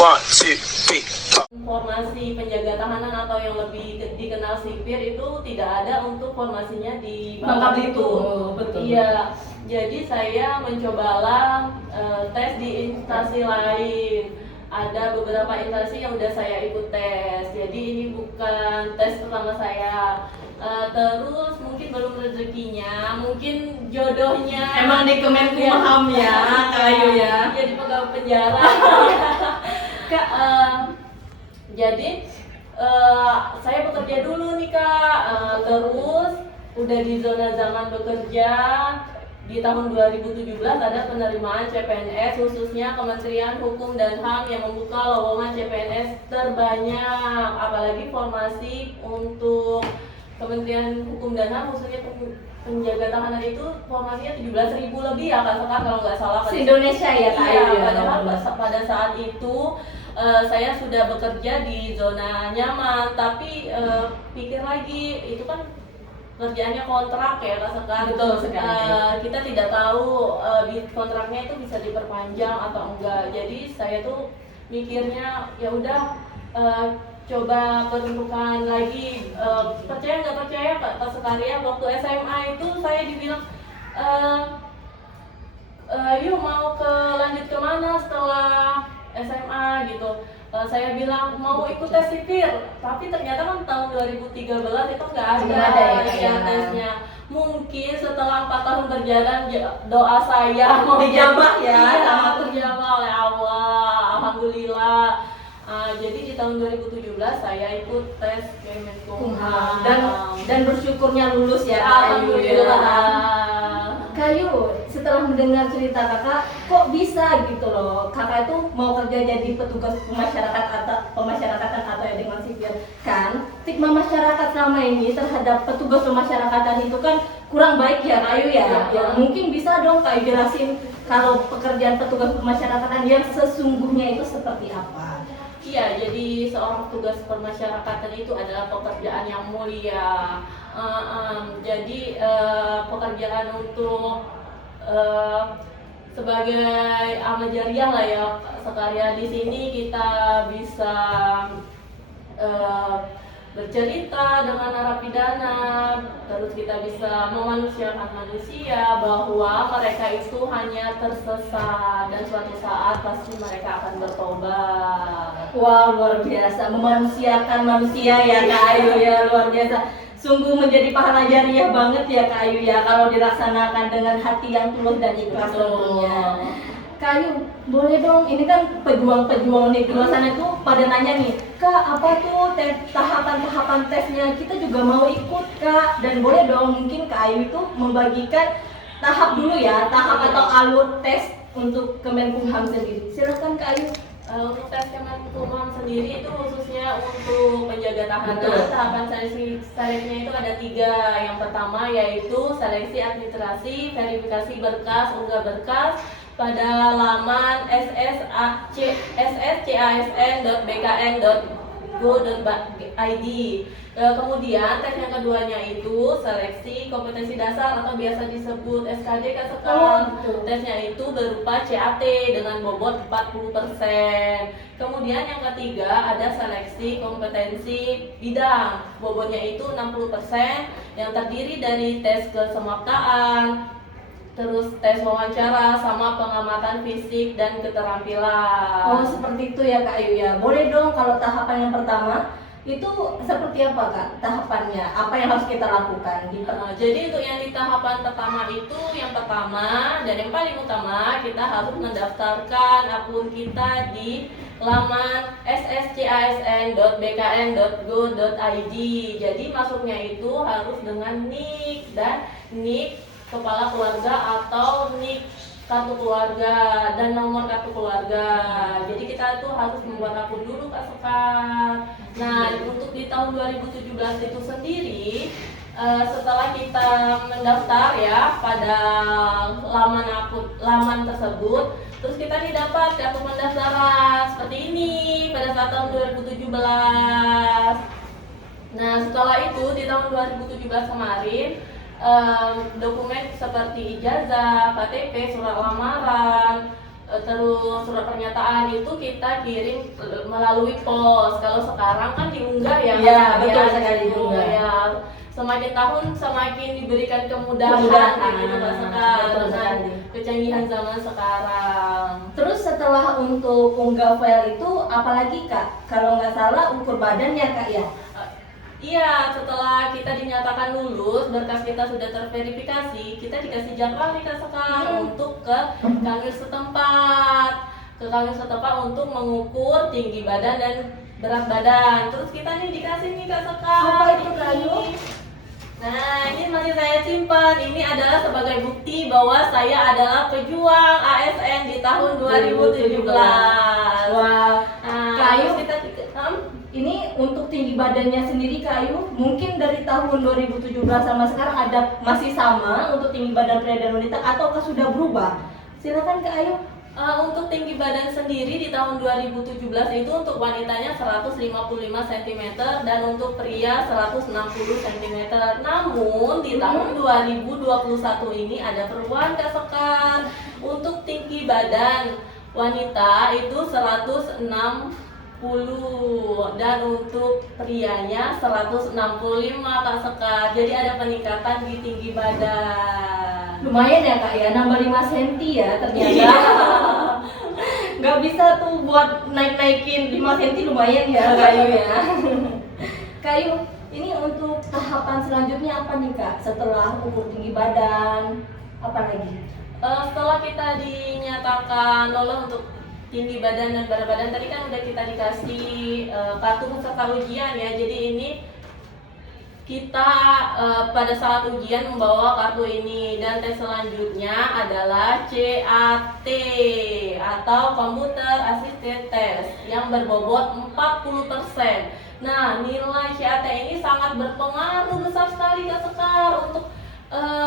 One, two, three, four. Formasi penjaga tahanan atau yang lebih dikenal sipir itu tidak ada untuk formasinya di Bangka Bangka Belitung. Belitung. Betul. Iya, jadi saya mencobalah tes di instansi lain. Ada beberapa instansi yang udah saya ikut tes. Jadi ini bukan tes pertama saya. Terus mungkin belum rezekinya, mungkin jodohnya. Emang di Kemenkumham ya, Kak Ayu ya. Jadi pegawai penjara. Kak, Jadi saya bekerja dulu nih Kak, terus udah di zona zaman bekerja di tahun 2017 ada penerimaan CPNS khususnya Kementerian Hukum dan HAM yang membuka lowongan CPNS terbanyak, apalagi formasi untuk Kementerian Hukum dan HAM khususnya penjaga tahanan itu formasinya 17.000 lebih ya Kak Sekar kalau nggak salah. Se-Indonesia ya Kak Iya, Ayu ya. padahal pada saat itu saya sudah bekerja di zona nyaman, tapi pikir lagi itu kan kerjaannya kontrak ya Kak Sekar. Betul sekali. Kita tidak tahu kontraknya itu bisa diperpanjang atau enggak. Jadi saya tuh mikirnya ya udah coba peruntukan lagi. Percaya nggak percaya Kak Sekar ya, waktu SMA itu saya dibilang yuk mau lanjut kemana setelah SMA gitu. Saya bilang mau ikut tes sipir, tapi ternyata kan tahun 2013 itu nggak ada ya tesnya. Mungkin setelah 4 tahun berjalan doa saya mau dijabah ya, sama terjabah oleh Allah, alhamdulillah. Jadi di tahun 2017 saya ikut tes Kemenkumham dan bersyukurnya lulus ya Kak Ayu ya. Alhamdulillah. Kayu, setelah mendengar cerita kakak, kok bisa gitu loh, kakak itu mau kerja jadi petugas pemasyarakatan atau ya dengan sipil. Kan stigma masyarakat selama ini terhadap petugas pemasyarakatan itu kan kurang baik ya Kayu ya. Ya mungkin bisa dong Kayu jelasin kalau pekerjaan petugas pemasyarakatan yang sesungguhnya itu seperti apa? Iya, jadi seorang petugas pemasyarakatan itu adalah pekerjaan yang mulia. Jadi pekerjaan untuk sebagai amal jariah lah ya sekalian. Di sini kita bisa bercerita dengan narapidana, terus kita bisa memanusiakan manusia bahwa mereka itu hanya tersesat dan suatu saat pasti mereka akan bertobat. Wah, luar biasa, memanusiakan manusia ya Kak Ayu ya, luar biasa. Sungguh menjadi pahala jariah banget ya Kak Ayu ya kalau dilaksanakan dengan hati yang tulus dan ikhlas tentunya. Kak Ayu, boleh dong, ini kan pejuang-pejuang di luar sana itu pada nanya nih, Kak apa tuh tahapan-tahapan tesnya, kita juga mau ikut Kak. Dan boleh dong mungkin Kak Ayu itu membagikan tahap dulu ya, tahap atau alur tes untuk Kemenkumham sendiri. Silahkan Kak Ayu. Untuk tes Kemenkumham sendiri itu khususnya untuk penjaga tahanan. Betul. Tahapan seleksinya itu ada 3. Yang pertama yaitu seleksi administrasi, verifikasi berkas, unggah berkas pada laman sscsn.bkn.go.id. Kemudian tes yang keduanya itu seleksi kompetensi dasar atau biasa disebut SKD Kak Sekar. Tesnya itu berupa CAT dengan bobot 40%. Kemudian yang ketiga ada seleksi kompetensi bidang, bobotnya itu 60% yang terdiri dari tes kesemaptaan, terus tes wawancara sama pengamatan fisik dan keterampilan. Oh seperti itu ya Kak Ayu ya. Boleh dong kalau tahapan yang pertama itu seperti apa Kak tahapannya? Apa yang harus kita lakukan? Jadi untuk yang di tahapan pertama itu yang pertama dan yang paling utama kita harus mendaftarkan akun kita di laman sscsn.bkn.go.id. Jadi masuknya itu harus dengan NIK dan NIK kepala keluarga atau NIK kartu keluarga dan nomor kartu keluarga. Jadi kita tuh harus membuat akun dulu Kak Sekar. Nah untuk di tahun 2017 itu sendiri setelah kita mendaftar ya pada laman tersebut, terus kita didapat kartu pendaftaran seperti ini pada saat tahun 2017. Nah setelah itu di tahun 2017 kemarin dokumen seperti ijazah, KTP, surat lamaran, terus surat pernyataan itu kita kirim melalui pos. Kalau sekarang kan diunggah ya. Iya, Kak, betul ya, sekali, gitu, diunggah. ya. Semakin tahun semakin diberikan kemudahan Kemudahan, gitu Kak Sekar, betul dengan sekali. kecanggihan zaman sekarang. Terus setelah untuk unggah file itu apalagi Kak? Kalau nggak salah ukur badannya Kak ya? Iya, setelah kita dinyatakan lulus, berkas kita sudah terverifikasi, kita dikasih jadwal nih Kak Sekar untuk ke kanwil setempat. Ke kanwil setempat untuk mengukur tinggi badan dan berat badan. Terus kita nih dikasih nih Kak Sekar. Apa itu, Kak Ayu? Nah, ini masih saya simpan. Ini adalah sebagai bukti bahwa saya adalah pejuang ASN di tahun 2017. Wah, Nah, Kak Ayu, terus kita ini untuk tinggi badannya sendiri Kak Ayu, mungkin dari tahun 2017 sama sekarang ada masih sama untuk tinggi badan pria dan wanita ataukah sudah berubah? Silakan Kak Ayu. untuk tinggi badan sendiri di tahun 2017 itu untuk wanitanya 155 cm dan untuk pria 160 cm. Namun di tahun 2021 ini ada perubahan Kak Sekar. Untuk tinggi badan wanita itu 160 dan untuk prianya 165 Kak Sekar. Jadi ada peningkatan di tinggi badan. Lumayan ya Kak ya, nambah 5 cm ya ternyata. Iya. Nggak bisa tuh buat naik-naikin 5 cm lumayan ya Kak Ayu ya. Kak Ayu, ini untuk tahapan selanjutnya apa nih Kak? Setelah ukur tinggi badan, apa lagi? Setelah kita dinyatakan lolos untuk tinggi badan dan berat badan, tadi kan udah kita dikasih kartu peserta ujian ya. Jadi ini kita pada saat ujian membawa kartu ini, dan tes selanjutnya adalah CAT atau Computer Assisted Test yang berbobot 40%. Nah, nilai CAT ini sangat berpengaruh besar sekali Kak Sekar untuk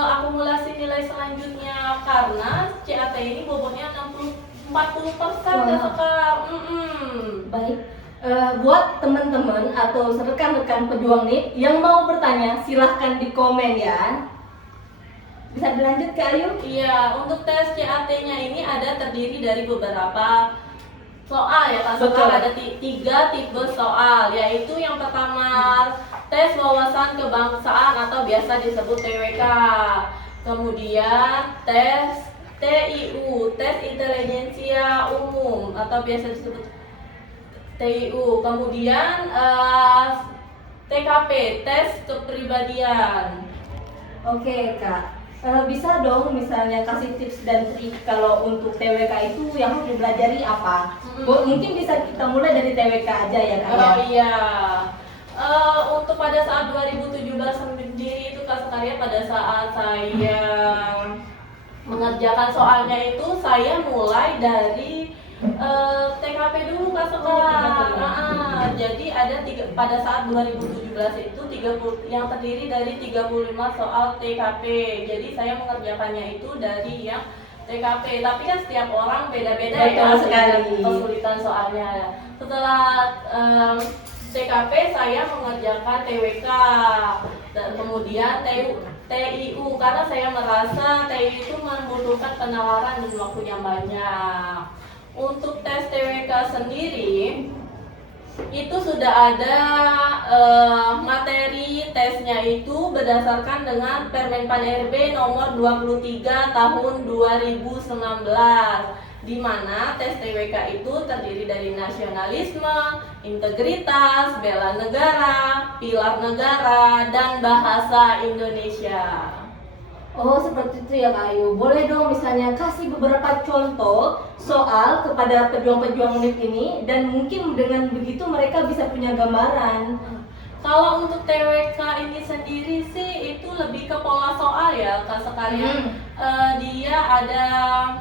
akumulasi nilai selanjutnya, karena CAT ini bobotnya 40% Kak Sekar. Baik. Buat teman-teman atau rekan-rekan pejuang nih yang mau bertanya, silahkan di komen ya. Bisa dilanjut Kak Ayu? Iya, untuk tes CAT-nya ini ada terdiri dari beberapa soal ya Kak Sekar. Betul. Ada tiga tipe soal, yaitu yang pertama tes wawasan kebangsaan atau biasa disebut TWK. Kemudian tes TIU, tes intelijensia umum atau biasa disebut TIU. Kemudian TKP, tes kepribadian. Oke Kak, bisa dong misalnya kasih tips dan trik kalau untuk TWK itu yang harus dipelajari apa? Mungkin bisa kita mulai dari TWK aja ya Kak ya? Oh iya. Untuk pada saat 2017 sendiri itu Kak Sekaria, pada saat saya mengerjakan soalnya itu saya mulai dari TKP dulu Kak Sekar. Jadi ada pada saat 2017 itu 30 yang terdiri dari 35 soal TKP. Jadi saya mengerjakannya itu dari yang TKP. Tapi kan setiap orang beda-beda ya kesulitan soalnya. Setelah TKP saya mengerjakan TWK dan kemudian TIU karena saya merasa TIU itu membutuhkan penalaran dan waktu yang banyak. Untuk tes TWK sendiri itu sudah ada materi tesnya itu berdasarkan dengan Permen Pan RB nomor 23 tahun 2019, di mana tes TWK itu terdiri dari nasionalisme, integritas, bela negara, pilar negara, dan bahasa Indonesia. Oh seperti itu ya Kak Ayu. Boleh dong misalnya kasih beberapa contoh soal kepada pejuang-pejuang UNIF ini, dan mungkin dengan begitu mereka bisa punya gambaran. Kalau untuk TWK ini sendiri sih itu lebih ke pola soal ya Kak sekalian. Dia ada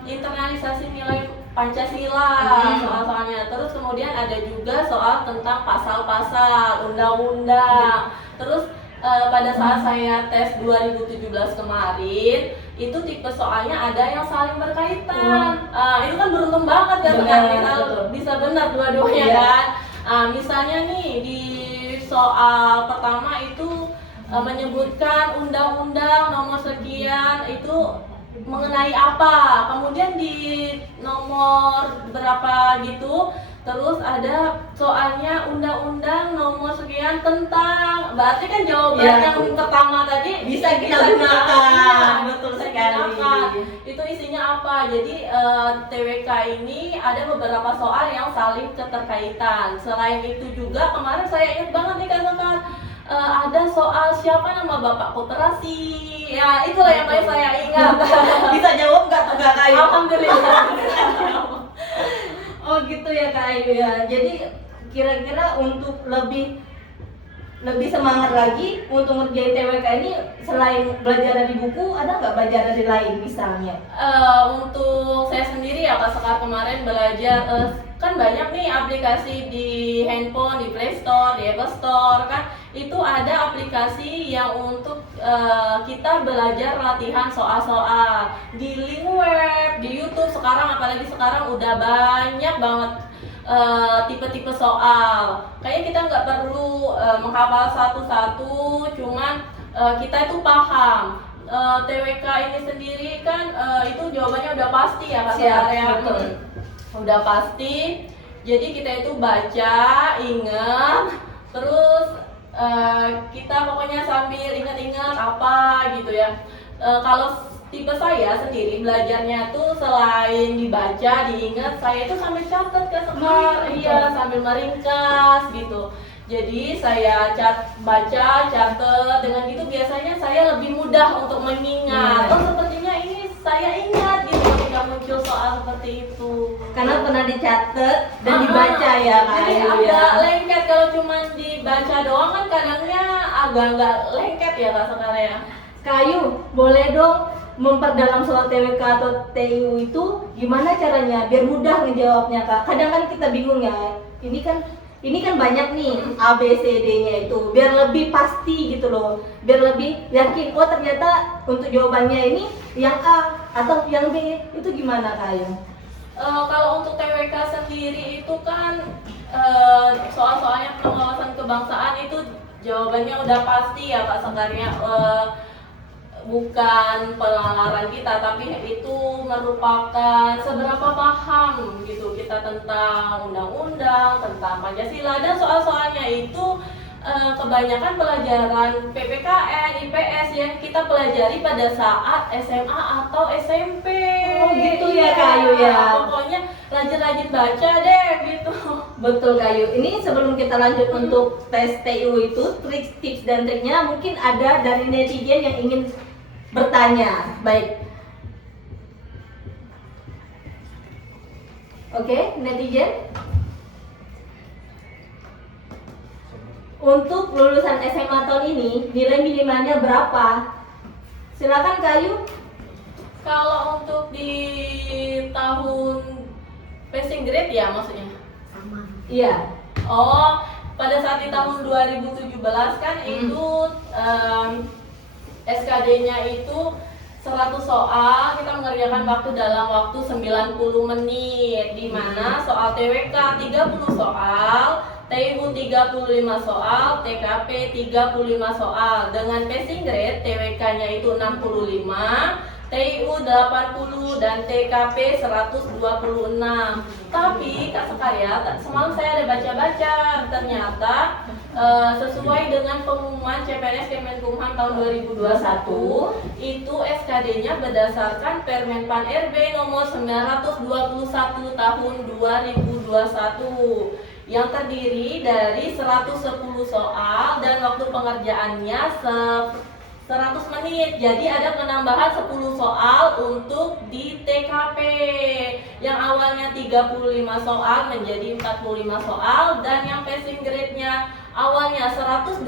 internalisasi nilai Pancasila soal-soalnya. Terus kemudian ada juga soal tentang pasal-pasal undang-undang. Terus pada saat saya tes 2017 kemarin itu tipe soalnya ada yang saling berkaitan. Itu kan beruntung banget ya kita bisa benar dua-duanya kan. Misalnya nih di soal pertama itu menyebutkan undang-undang nomor sekian itu mengenai apa, kemudian di nomor berapa gitu, terus ada soalnya undang-undang nomor sekian tentang, berarti kan jawaban Ya. yang pertama tadi Bisa kita gunakan. Betul bisa sekali. digunakan. Itu isinya apa? Jadi TWK ini ada beberapa soal yang saling keterkaitan. Selain itu juga kemarin saya ingat banget nih Kak Sekar, ada soal siapa nama Bapak Koperasi. Ya, itulah yang paling saya ingat. Bisa jawab nggak tuh Kak Ayu? Alhamdulillah. Oh gitu ya Kak Ayu ya. Jadi kira-kira untuk lebih semangat lagi untuk ngerjain TWK ini, selain belajar dari buku, ada nggak belajar dari lain misalnya? Untuk saya sendiri ya Kak Sekar, kemarin belajar kan banyak nih aplikasi di handphone, di Play Store, di Apple Store kan, itu ada aplikasi yang untuk kita belajar latihan soal-soal di link web, di YouTube. Apalagi sekarang udah banyak banget tipe-tipe soal. Kayaknya kita nggak perlu menghafal satu-satu, cuman kita itu paham. TWK ini sendiri kan itu jawabannya udah pasti ya Kak Siap, Sarah, ya. betul. Udah pasti. Jadi kita itu baca, ingat, terus kita pokoknya sambil ingat-ingat apa gitu ya. Kalau tipe saya sendiri belajarnya tuh selain dibaca, diingat, saya itu sambil catat Kak Sekar, iya, sambil meringkas gitu. Jadi saya baca, catat, dengan gitu biasanya saya lebih mudah untuk mengingat. Oh sepertinya ini saya ingat gitu ketika muncul soal seperti itu. Karena pernah dicatat dan dibaca ya Kak Jadi Ayu agak ya. lengket, kalau cuma dibaca doang kan kadangnya agak nggak lengket ya Kak Sekar ya. Kak Ayu, boleh dong memperdalam soal TWK atau TIU itu gimana caranya biar mudah ngejawabnya Kak? Kadang kan kita bingung ya. Ini kan banyak nih A B C D-nya itu. Biar lebih pasti gitu loh. Biar lebih yakin, oh ternyata untuk jawabannya ini yang A atau yang B. Itu gimana Kak Ayu? Kalau untuk TWK sendiri itu kan soal-soalnya pengawasan kebangsaan itu jawabannya udah pasti ya Kak Sekar ya. Bukan penalaran kita, tapi itu merupakan seberapa paham gitu kita tentang undang-undang, tentang Pancasila, dan soal-soalnya itu kebanyakan pelajaran PPKN, IPS yang kita pelajari pada saat SMA atau SMP. Oh gitu ya Iya, Kak Ayu ya. Pokoknya rajin-rajin baca deh gitu. Betul Kak Ayu. Ini sebelum kita lanjut untuk tes TIU itu, trik, tips dan triknya mungkin ada dari netizen yang ingin bertanya. Baik. Oke, netizen. Untuk lulusan SMA tahun ini, nilai minimalnya berapa? Silakan Kak Ayu. Kalau untuk di tahun passing grade ya maksudnya? Iya. Oh, pada saat di tahun 2017 kan itu SKD-nya itu 100 soal, kita mengerjakan waktu dalam waktu 90 menit, di mana soal TWK 30 soal, TIU 35 soal, TKP 35 soal. Dengan passing grade TWK-nya itu 65, TIU 80 dan TKP 126. Tapi Kak Sekar ya, semalam saya ada baca-baca, ternyata sesuai dengan pengumuman CPNS Kemenkumham tahun 2021, itu SKD-nya berdasarkan Permen Pan RB nomor 921 tahun 2021 yang terdiri dari 110 soal dan waktu pengerjaannya 100 menit. Jadi ada penambahan 10 soal untuk di TKP yang awalnya 35 soal menjadi 45 soal, dan yang passing grade-nya awalnya 126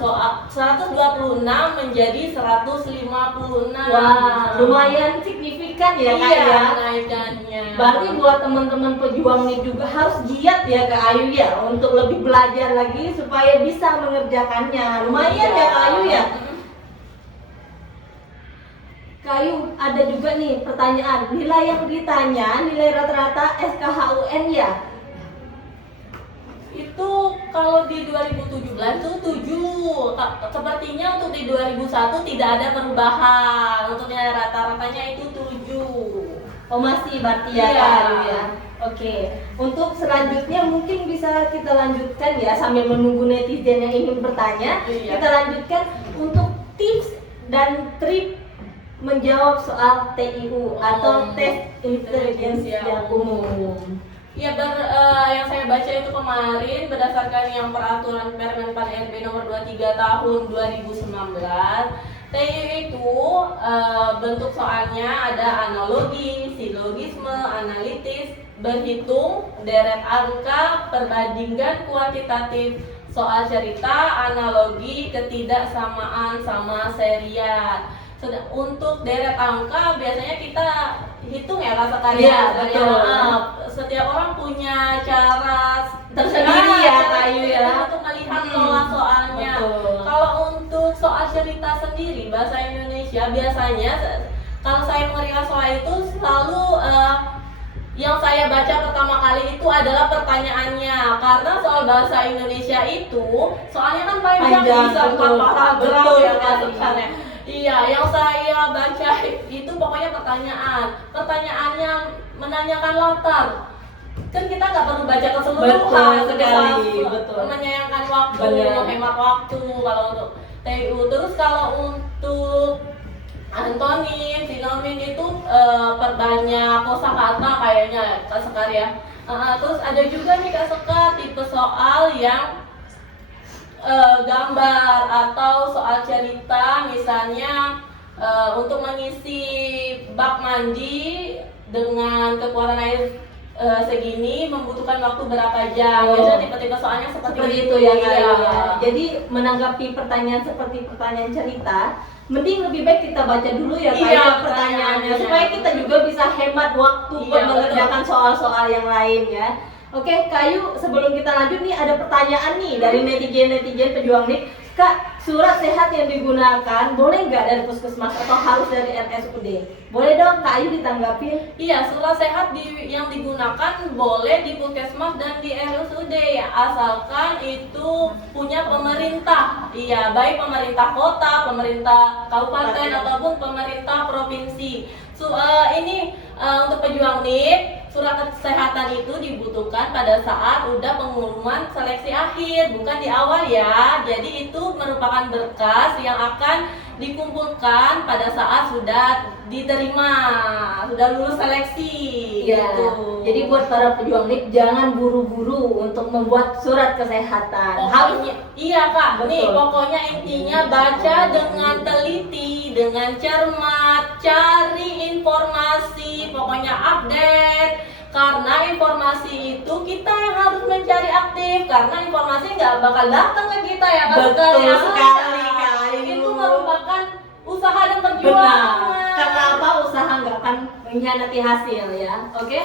soal, 126 menjadi 156. Wah, lumayan signifikan ya Kak Iya, ya. kenaikannya. Berarti buat teman-teman pejuang nih juga harus giat ya Kak Ayu ya untuk lebih belajar lagi supaya bisa mengerjakannya. Lumayan ya Kak Ayu ya. Kak Ayu, ada juga nih pertanyaan. Nilai yang ditanya, nilai rata-rata SKHUN ya? Itu kalau di 2017 itu 7. Sepertinya untuk di 2001 tidak ada perubahan. Untuk yang rata-ratanya itu 7. Oh masih berarti ya Iya. Kak Ayu ya. Oke, untuk selanjutnya mungkin bisa kita lanjutkan ya sambil menunggu netizen yang ingin bertanya. Iya. Kita lanjutkan untuk tips dan trik menjawab soal TIU atau tes intelijensia umum. Ya, yang saya baca itu kemarin berdasarkan yang peraturan Permen RB nomor 23 tahun 2019. TIU itu bentuk soalnya ada analogi, silogisme, analitis, berhitung, deret angka, perbandingan kuantitatif, soal cerita, analogi, ketidaksamaan sama serial. Untuk deret angka biasanya kita hitung ya Kak Sekar. Iya, betul. Setiap orang punya cara Tersendiri ya, Kak Ayu ya. untuk melihat soalnya. Betul. Kalau untuk soal cerita sendiri bahasa Indonesia biasanya kalau saya mengerjakan soal itu selalu yang saya baca pertama kali itu adalah pertanyaannya, karena soal bahasa Indonesia itu soalnya kan panjang, bisa 4 paragraf betul, ya Kak betul. Sekar. Iya, yang saya baca itu pokoknya pertanyaannya menanyakan latar. Kan kita nggak perlu baca keseluruhan, Betul sekali, betul. menyayangkan waktu, Benar. menghemat waktu kalau untuk TIU. Terus kalau untuk antonim, sinonim itu perbanyak kosakata kayaknya Kak Sekar ya. Terus ada juga nih Kak Sekar tipe soal yang gambar atau soal cerita, misalnya untuk mengisi bak mandi dengan kekuatan air segini membutuhkan waktu berapa jam. Biasanya tipe-tipe soalnya seperti itu ya Kak Ayu Iya. ya. Jadi menanggapi pertanyaan seperti pertanyaan cerita, mending lebih baik kita baca dulu ya Kak Iya, Ayu pertanyaannya supaya kita juga bisa hemat waktu Iya, buat betul. mengerjakan soal-soal yang lain ya. Oke, Kak Ayu, sebelum kita lanjut nih ada pertanyaan nih dari netizen pejuang nih. Kak, surat sehat yang digunakan boleh nggak dari puskesmas atau harus dari RSUD? Boleh dong Kak Ayu ditanggapi. Iya, surat sehat yang digunakan boleh di puskesmas dan di RSUD ya, asalkan itu punya pemerintah. Iya, baik pemerintah kota, pemerintah kabupaten ataupun pemerintah provinsi. Untuk pejuang NIP, surat kesehatan itu dibutuhkan pada saat udah pengumuman seleksi akhir, bukan di awal ya. Jadi itu merupakan berkas yang akan dikumpulkan pada saat sudah diterima, sudah lulus seleksi. Iya. Gitu. Jadi buat para pejuang NIP jangan buru-buru untuk membuat surat kesehatan. Pokoknya, iya Kak, Betul. nih pokoknya intinya baca dengan teliti, dengan cermat, cari informasi, pokoknya update. Karena informasi itu kita yang harus mencari aktif, karena informasi nggak bakal datang ke kita ya Kak. Betul Ya. sekali, Kak Ayu. Itu merupakan usaha dan Benar. perjuangan. Karena apa? Usaha nggak akan mengkhianati hasil ya. Oke.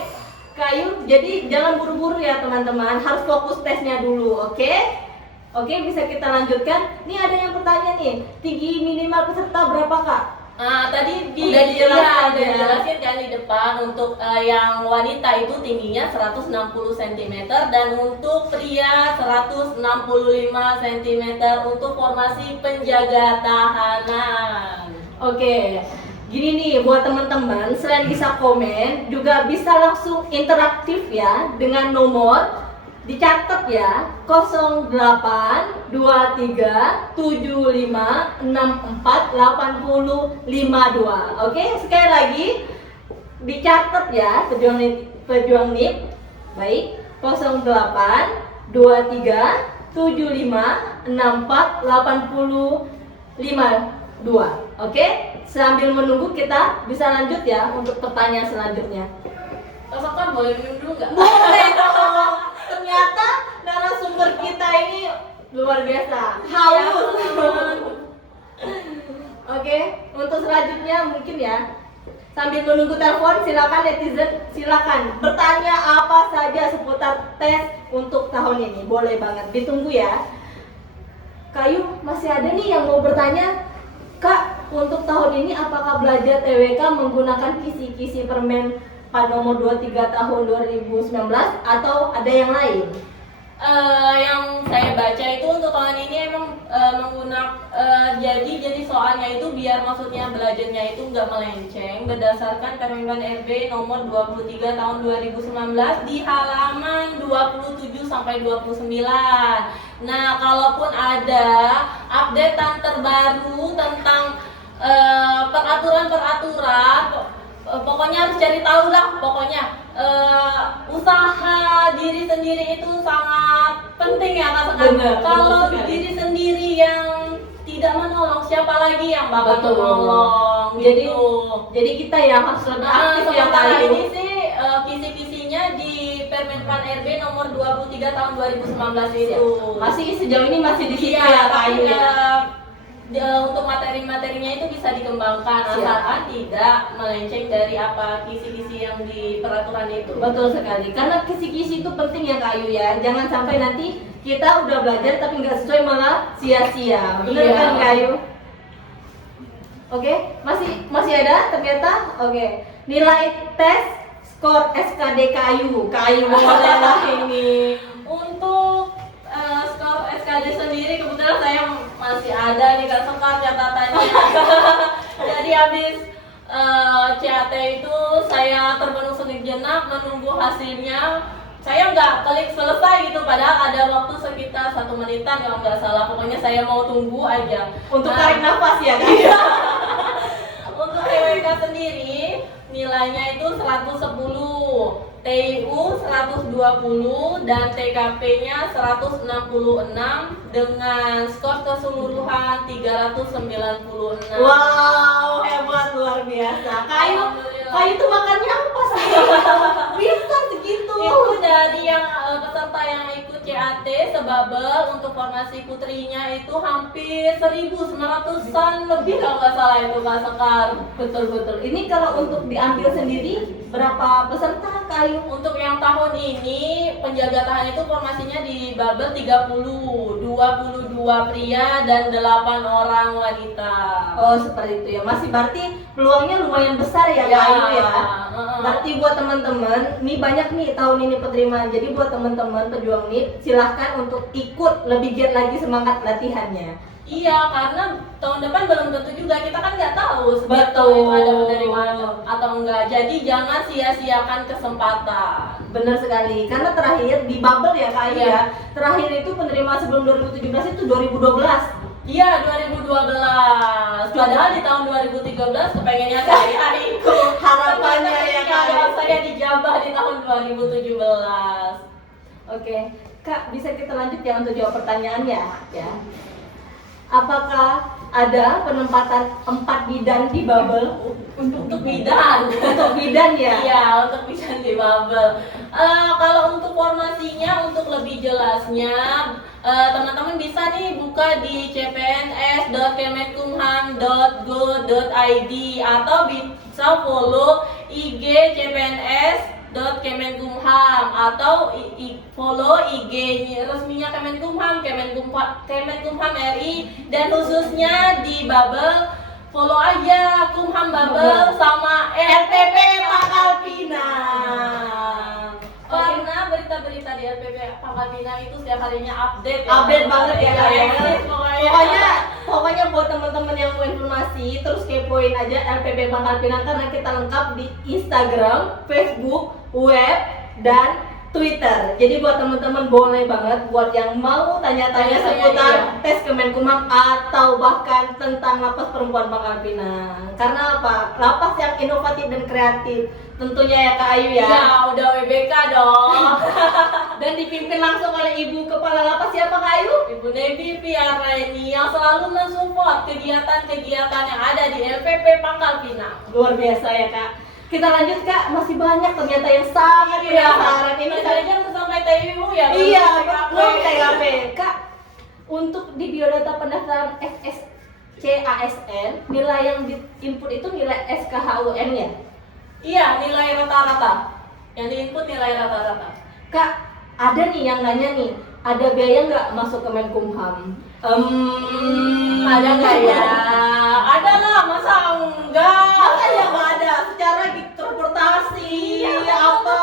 Kayu, jadi jangan buru-buru ya teman-teman. Harus fokus tesnya dulu, oke? Oke, bisa kita lanjutkan. Nih ada yang bertanya nih, tinggi minimal peserta berapa Kak? Tadi Udah dijelaskan udah ya. dijelasin kan di depan. Untuk yang wanita itu tingginya 160 cm dan untuk pria 165 cm untuk formasi penjaga tahanan. Oke, gini nih buat teman-teman, selain bisa komen, juga bisa langsung interaktif ya dengan nomor dicatat ya 082375648052. Oke, sekali lagi dicatat ya pejuang NIP. Baik, 082375648052. Oke, sambil menunggu kita bisa lanjut ya untuk pertanyaan selanjutnya. Kan boleh minum dulu nggak? Boleh dong. Ternyata narasumber kita ini luar biasa. Haus. Oke, untuk selanjutnya mungkin ya. Sambil menunggu telepon, silakan netizen, silakan bertanya apa saja seputar tes untuk tahun ini. Boleh banget, ditunggu ya. Kayu, masih ada nih yang mau bertanya. Kak, untuk tahun ini apakah belajar TWK menggunakan kisi-kisi permen PAD nomor 23 tahun 2019 atau ada yang lain? Yang saya baca itu untuk tahun ini emang menggunakan jadi soalnya itu biar maksudnya belajarnya itu nggak melenceng berdasarkan Permen RB nomor 23 tahun 2019 di halaman 27 sampai 29. Nah, kalaupun ada updatean terbaru tentang peraturan-peraturan, pokoknya harus cari tahu lah pokoknya. Usaha diri sendiri itu sangat penting ya Kak Sekar. Benar, Kalau benar sekali. diri sendiri yang tidak menolong, siapa lagi yang bakal Betul. menolong? Jadi gitu. jadi kita yang harus lebih aktif ya Kak Sementara Ayu. ini sih kisi-kisinya di Permenpan RB nomor 23 tahun 2019 itu. Masih sejauh ini masih di situ Iya, ya Kak tapi, Ayu ya. untuk materi-materinya itu bisa dikembangkan Siap. asalkan tidak melenceng dari apa kisi-kisi yang di peraturan itu. Betul sekali, karena kisi-kisi itu penting ya Kak Ayu ya. Jangan sampai nanti kita udah belajar tapi nggak sesuai malah sia-sia. Benar Iya. kan Kak Ayu? Oke, masih ada ternyata. Oke, nilai tes skor SKD Kak Ayu. Kak Ayu boleh lah ini. Untuk skor SKD sendiri kebetulan saya masih ada nih Kak Sekar catatannya. Jadi habis CAT itu saya terbenung sejenak menunggu hasilnya. Saya nggak klik selesai gitu, padahal ada waktu sekitar 1 menitan kalau nggak salah. Pokoknya saya mau tunggu aja. Untuk Nah, tarik nafas ya Kak. Iya. Untuk TWK sendiri nilainya itu 110, TIU 120 dan TKP-nya 166 dengan skor keseluruhan 396. Wow, hebat luar biasa. Kak Ayu tuh makannya apa sih? Bisa segitu. Itu dari yang peserta yang ikut CAT sebabel untuk formasi putrinya itu hampir 1.900-an lebih kalau nggak salah itu Kak Sekar. Betul. Ini kalau untuk diambil sendiri berapa peserta Kak Ayu? Untuk yang tahun ini penjaga tahan itu formasinya di Babel 30, 22 pria dan 8 orang wanita. Oh seperti itu ya. Masih berarti peluangnya lumayan besar ya Kak Ayu ya. Berarti buat teman-teman, nih banyak nih tahun ini penerimaan. Jadi buat teman-teman pejuang NIP silahkan untuk ikut lebih giat lagi semangat latihannya. Iya, karena tahun depan belum tentu juga, kita kan nggak tahu Betul. itu ada penerimaan atau enggak. Jadi jangan sia-siakan kesempatan. Benar sekali. Karena terakhir di bubble ya Kak Ayu Iya. ya. Terakhir itu penerimaan sebelum 2017 itu 2012. Iya, 2012. Padahal di tahun 2013 kepengennya saya ikut. Harapannya ya, Kak. Kalau saya dijabah di tahun 2017. Oke, Kak, bisa kita lanjut ya untuk jawab pertanyaannya ya. Apakah ada penempatan 4 bidan di bubble? Untuk bidan. Untuk bidan ya? Iya, untuk bidan di Babel. Kalau untuk formasinya, untuk lebih jelasnya, teman-teman bisa nih buka di cpns.kemenkumham.go.id atau bisa follow IG cpns.kemenkumham atau follow IG resminya Kemenkumham, Kemenkumham RI, dan khususnya di Babel follow aja Kumham Babel sama RTP Pangkal Pinang. Karena berita-berita di RTP Pangkal Pinang itu setiap harinya update ya. Update banget ya Kak ya. Pokoknya Pokoknya buat teman-teman yang mau informasi terus kepoin aja LPP Pangkal Pinang karena kita lengkap di Instagram, Facebook, web, dan Twitter. Jadi buat teman-teman boleh banget buat yang mau tanya-tanya seputar tes Kemenkumham atau bahkan tentang lapas perempuan Pangkal Pinang. Karena apa? Lapas yang inovatif dan kreatif. Tentunya ya Kak Ayu ya. ya udah WBK dong. Dan dipimpin langsung oleh Ibu Kepala Lapas siapa Kak Ayu? Ibu Devi Piaraini yang selalu mensupport kegiatan-kegiatan yang ada di LPP Pangkal Pinang. Luar biasa ya Kak. Kita lanjut Kak, masih banyak ternyata yang sangat penasaran ini Masih aja sampai TIU ya. Iya, TKP. belum TKP. Kak, untuk di biodata pendaftaran FSCASN, nilai yang diinput itu nilai SKHUN ya? Iya, nilai rata-rata. Yang diinput nilai rata-rata. Kak, ada nih yang nanya nih, ada biaya nggak masuk ke Menkumham? Ada nggak ya? Ada lah, masa enggak? Masa ya nggak ada? Secara transportasi, apa?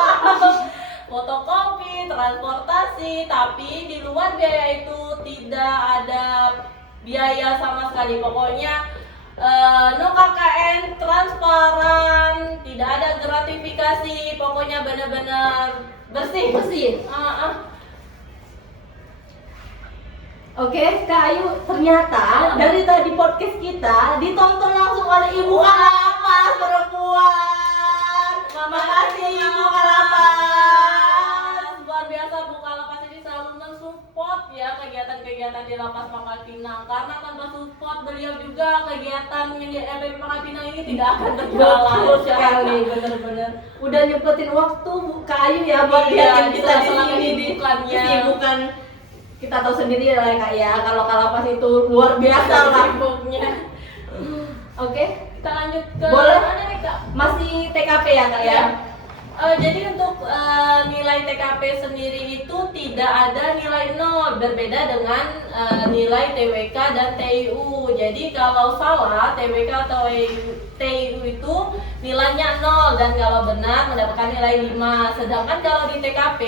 Fotokopi, transportasi, tapi di luar biaya itu tidak ada biaya sama sekali. Pokoknya no KKN, transparan, tidak ada gratifikasi, pokoknya benar-benar bersih. Oke, Kak Ayu, ternyata dari tadi podcast kita ditonton langsung oleh Ibu Kalapas perempuan. Makasih Ibu Kalapas. Luar biasa, Bu Kalapas ini selalu mensupport ya kegiatan-kegiatan di Lapas Pangkal Pinang. Karena tanpa support beliau juga kegiatan yang di LPP Pangkal Pinang ini tidak akan berjalan. Betul sekali, bener-bener. Udah nyepetin waktu Bu Kak Ayu ya buat Iya, liatin kita di sela-sela sini di kesibukannya. kesibukan. Kita tahu sendiri lah ya Kak ya, kalau Kalapas itu luar biasa lah. Sibuknya. Oke, Kita lanjut ke Boleh. mana nih Kak? masih TKP ya Kak ya? Jadi untuk nilai TKP sendiri itu tidak ada nilai 0, berbeda dengan nilai TWK dan TIU. Jadi kalau salah TWK atau TIU itu nilainya 0 dan kalau benar mendapatkan nilai 5. Sedangkan kalau di TKP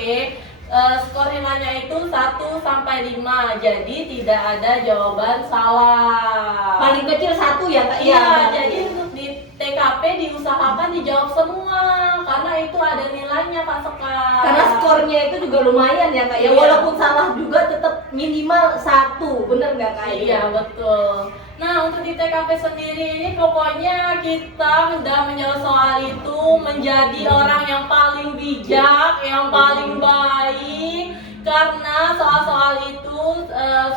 skor nilainya itu 1 sampai 5. Jadi tidak ada jawaban salah. Paling kecil 1 ya Kak? Iya, Ya, jadi untuk di TKP diusahakan dijawab semua karena itu ada nilainya Kak Sekar. karena skornya itu juga lumayan ya Kak ya, Iya. walaupun salah juga tetap minimal 1, bener nggak Kak? Iya, betul. Nah, untuk di TKP sendiri ini pokoknya kita sudah menjawab soal itu menjadi orang yang paling bijak, yang paling baik karena soal-soal itu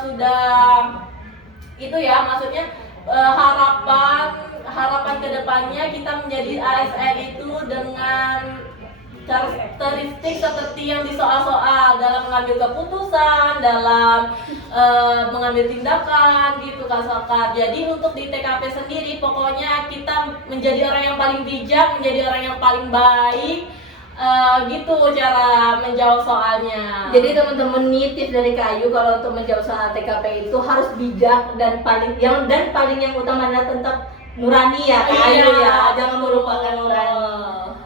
sudah itu ya, maksudnya harapan kedepannya kita menjadi ASN itu dengan karakteristik seperti yang di soal-soal dalam mengambil keputusan, dalam mengambil tindakan gitu Kak Sekar. Jadi untuk di TKP sendiri pokoknya kita menjadi orang yang paling bijak, menjadi orang yang paling baik, gitu cara menjawab soalnya. Jadi teman-teman nitip dari Kak Ayu kalau untuk menjawab soal TKP itu harus bijak dan paling yang utama adalah tetap nurani ya Kak Ayu ya, jangan melupakan nurani.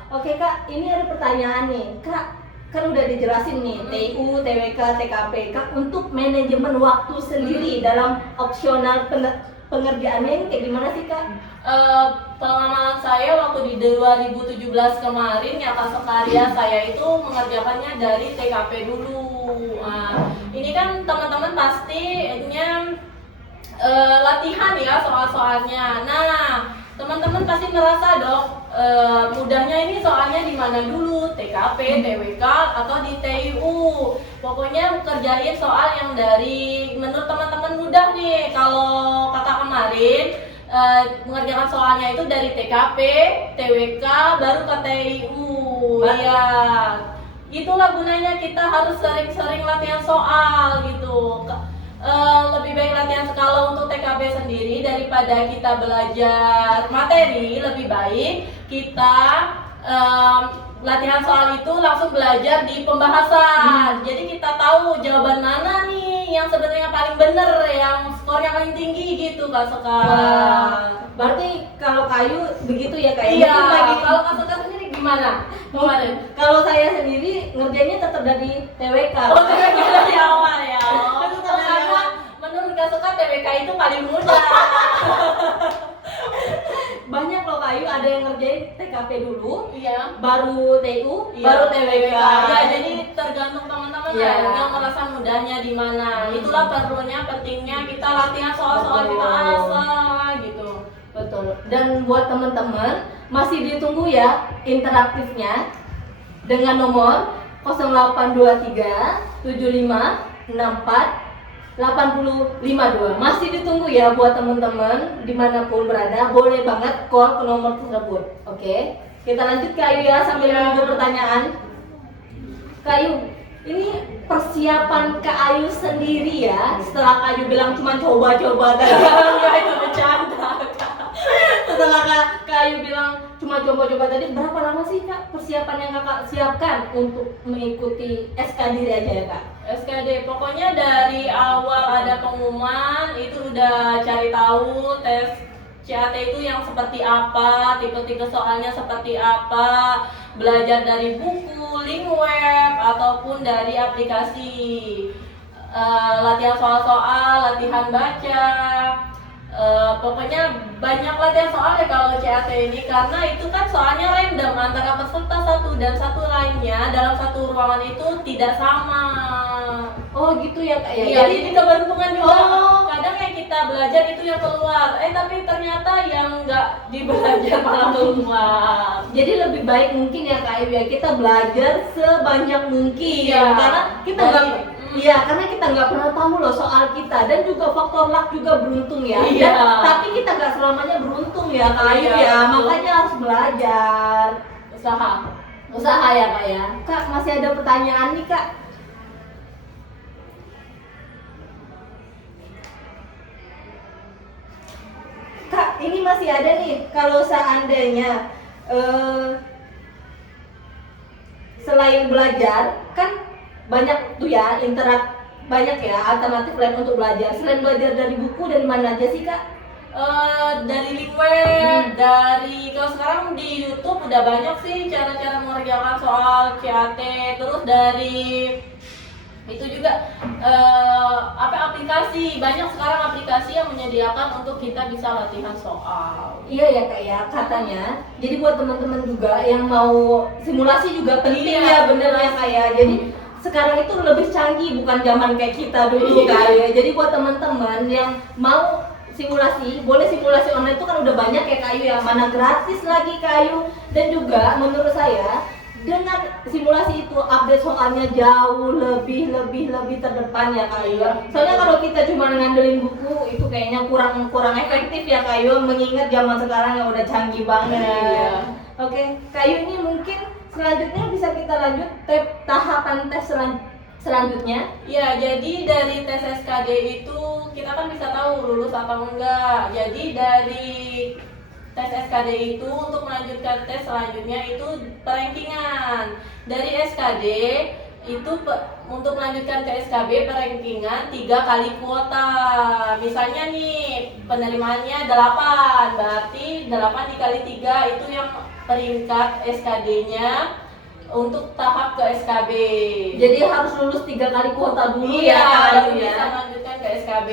Oke Kak, ini ada pertanyaan nih Kak, kan udah dijelasin nih TIU, TWK, TKP. Kak, untuk manajemen waktu sendiri dalam opsional pengerjaannya ini kayak gimana sih Kak? Pengalaman saya waktu di 2017 kemarin ya Kak Sekaria, saya itu mengerjakannya dari TKP dulu. Ini kan teman-teman pastinya latihan ya soal-soalnya. Nah, teman-teman pasti ngerasa dong mudahnya ini soalnya di mana dulu, TKP, TWK atau di TIU. Pokoknya kerjain soal yang dari menurut teman-teman mudah nih. Kalau kata kemarin mengerjakan soalnya itu dari TKP, TWK, baru ke TIU. Iya. Itulah gunanya kita harus sering-sering latihan soal gitu. Lebih baik latihan skala untuk TKP sendiri daripada kita belajar materi. Lebih baik kita latihan soal itu langsung belajar di pembahasan. Jadi kita tahu jawaban mana nih yang sebenarnya paling bener, yang skornya paling tinggi gitu Kak Sekar. Berarti kalau Kayu begitu ya Kak? Iya. Mungkin Kalau Kak Sekar sendiri gimana kemarin? Kalau saya sendiri ngerjainnya tetap dari TWK. Oh, TWK dari awal ya. Tetap dari Karena awal. menurut Kak Sekar TWK itu paling mudah. Banyak loh Kayu, ada yang ngerjain TKP dulu, Iya. baru TU, Iya, baru TWK. Ya, jadi tergantung teman-teman Iya. ya, yang merasa mudahnya di mana. Itulah perlunya, pentingnya kita latihan soal-soal kita asal gitu. Betul. Dan buat teman-teman masih ditunggu ya interaktifnya dengan nomor 0823 75 64 8052. Masih ditunggu ya buat teman-teman dimanapun berada, boleh banget call ke nomor tersebut. Oke, kita lanjut ke Ayu ya sambil menunggu pertanyaan. Kak Ayu, ini persiapan Kak Ayu sendiri ya. Setelah Kak Ayu bilang cuma coba-coba tadi. Ya itu bercanda. Setelah Kak Ayu bilang cuma coba-coba tadi, berapa lama sih Kak persiapan yang Kakak siapkan untuk mengikuti SKD aja ya Kak? SKD, pokoknya dari awal ada pengumuman itu udah cari tahu tes CAT itu yang seperti apa, tipe-tipe soalnya seperti apa, belajar dari buku, link web ataupun dari aplikasi. Latihan soal-soal, latihan baca, pokoknya banyak latihan soal ya kalau CAT ini, karena itu kan soalnya random antara peserta satu dan satu lainnya dalam satu ruangan itu tidak sama. Oh gitu ya Kak ya. Iya, jadi keberuntungan juga. Oh. Kadang yang kita belajar itu yang keluar, tapi ternyata yang nggak dibelajar malah keluar. Jadi lebih baik mungkin ya Kak Ayu ya, kita belajar sebanyak mungkin. Iya. Karena kita nggak karena kita nggak pernah tahu loh soal kita, dan juga faktor luck juga beruntung ya. Iya. Tapi kita nggak selamanya beruntung ya Kak Ayu Iya, ya, betul. makanya harus belajar. Usaha ya Kak ya. Kak, masih ada pertanyaan nih Kak. Kak, ini masih ada nih, kalau seandainya selain belajar, kan banyak tuh ya banyak ya alternatif lain untuk belajar. Selain belajar dari buku, dari mana aja sih Kak? Dari link web, dari kalau sekarang di YouTube udah banyak sih cara-cara mengerjakan soal CAT, terus dari itu juga aplikasi, banyak sekarang aplikasi yang menyediakan untuk kita bisa latihan soal. Iya ya Kak ya, katanya. Jadi buat teman-teman juga yang mau simulasi juga penting Iya, ya, bener ya Kak ya. Jadi sekarang itu lebih canggih, bukan zaman kayak kita dulu Kak ya. Jadi buat teman-teman yang mau simulasi, boleh simulasi online itu kan udah banyak ya Kak Ayu ya, mana gratis lagi Kak Ayu. Dan juga menurut saya dengan simulasi itu update soalnya jauh lebih terdepan ya Kak Ayu. Soalnya kalau kita cuma ngandelin buku itu kayaknya kurang efektif ya Kak Ayu, mengingat zaman sekarang yang udah canggih banget. Iya. Oke, Kak Ayu, ini mungkin selanjutnya bisa kita lanjut tahapan tes selanjutnya. Ya, jadi dari tes SKD itu kita kan bisa tahu lulus atau enggak. Jadi dari tes SKD itu untuk melanjutkan tes selanjutnya itu perankingan. Dari SKD itu untuk melanjutkan ke SKB perankingan 3 kali kuota. Misalnya nih penerimaannya 8, berarti 8 dikali 3 itu yang peringkat SKD-nya untuk tahap ke SKB. Jadi harus lulus 3 kali kuota dulu Iya, ya Kak Ayu baru ya. bisa melanjutkan ke SKB.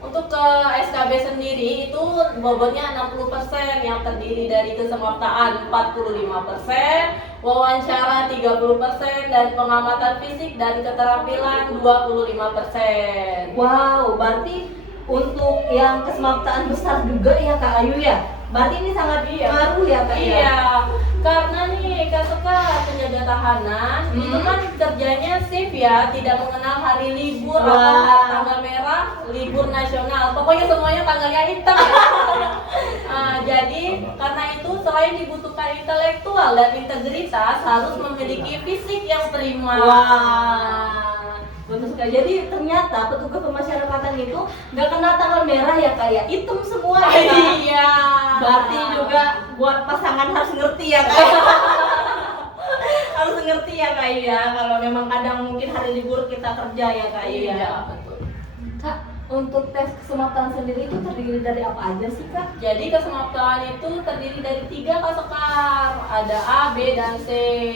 Untuk ke SKB sendiri itu bobotnya 60%, yang terdiri dari kesemaptaan 45%, wawancara 30%, dan pengamatan fisik dan keterampilan 25%. Wow, berarti untuk yang kesemaptaan besar juga ya Kak Ayu ya. Berarti ini sangat ngaruh ya Kak ya. Iya, karena nih Kak Sekar penjaga tahanan itu kan kerjanya shift ya, tidak mengenal hari libur atau tanggal merah, libur nasional. Pokoknya semuanya tanggalnya hitam ya. Jadi karena itu selain dibutuhkan intelektual dan integritas, harus memiliki fisik yang prima. Wah, betul sekali. Jadi ternyata petugas pemasyarakatan itu nggak kena tanggal merah ya Kak ya, hitam semua ya Kak. Iya. Berarti juga buat pasangan harus ngerti ya Kak. Harus ngerti ya Kak ya, kalau memang kadang mungkin hari libur kita kerja ya Kak ya. Iya, betul. Kak, untuk tes kesemaptaan sendiri itu terdiri dari apa aja sih Kak? Jadi kesemaptaan itu terdiri dari 3 Kak Sekar. Ada A, B, dan C.